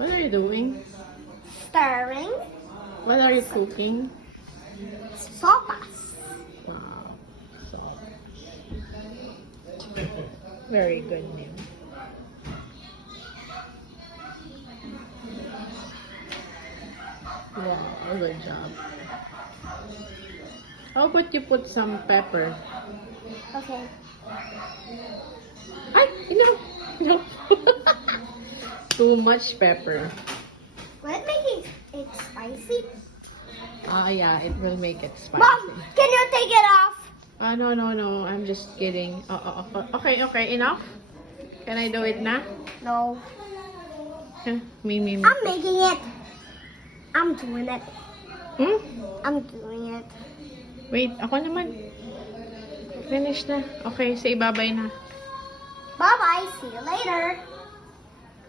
What are you doing? Stirring. What are you cooking? Sopas. Wow. So very good name. Wow, good job. How about you put some pepper? Okay. Ay, no. No. Too much pepper. Will it make it spicy? Yeah, it will make it spicy. Mom, can you take it off? No, no, no. I'm just kidding. Okay, okay. Enough? Can I do it now? No. Me. I'm making it. I'm doing it. Hmm? I'm doing it. Wait, ako naman. Finish na. Okay, sa ibabay na. Bye-bye. See you later.